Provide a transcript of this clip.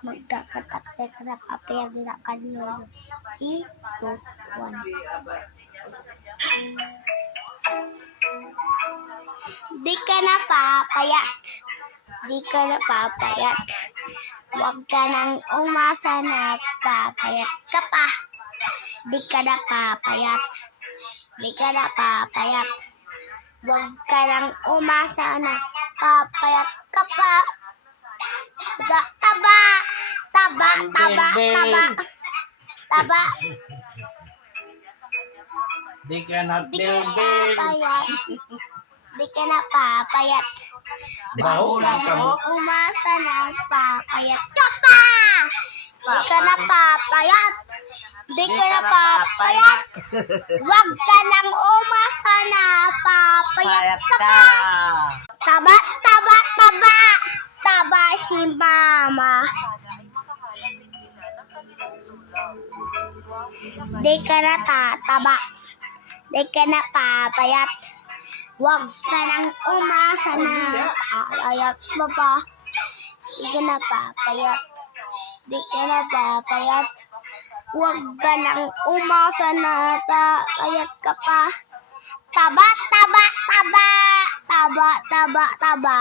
Magkakatak-tekrap apel na kanlolo. 3, 2, 1. Di ka na papayat. Di ka na papayat. Huwag ka nang umasa na papayat ka pa. Di ka na papayat. Di ka na papayat. Huwag ka nang umasa na papayat ka pa. Taba, taba, taba, taba, taba. Di ka na Di ka na papayat. Di ka na papayat. Baho na sa mo. Umasa na papayat ka pa. Di ka na papayat. Di ka na papayat. Huwag ka nang umasa na papayat ka pa. Taba, taba, taba. Taba si mama. Di ka na tataba. Di ka na papayat. Huwag ka nang umasa na papayat mo pa. Di ka na papayat. Di ka na papayat. Huwag ka nang umasa na papayat ka pa. Taba, taba, taba. Taba, taba, taba.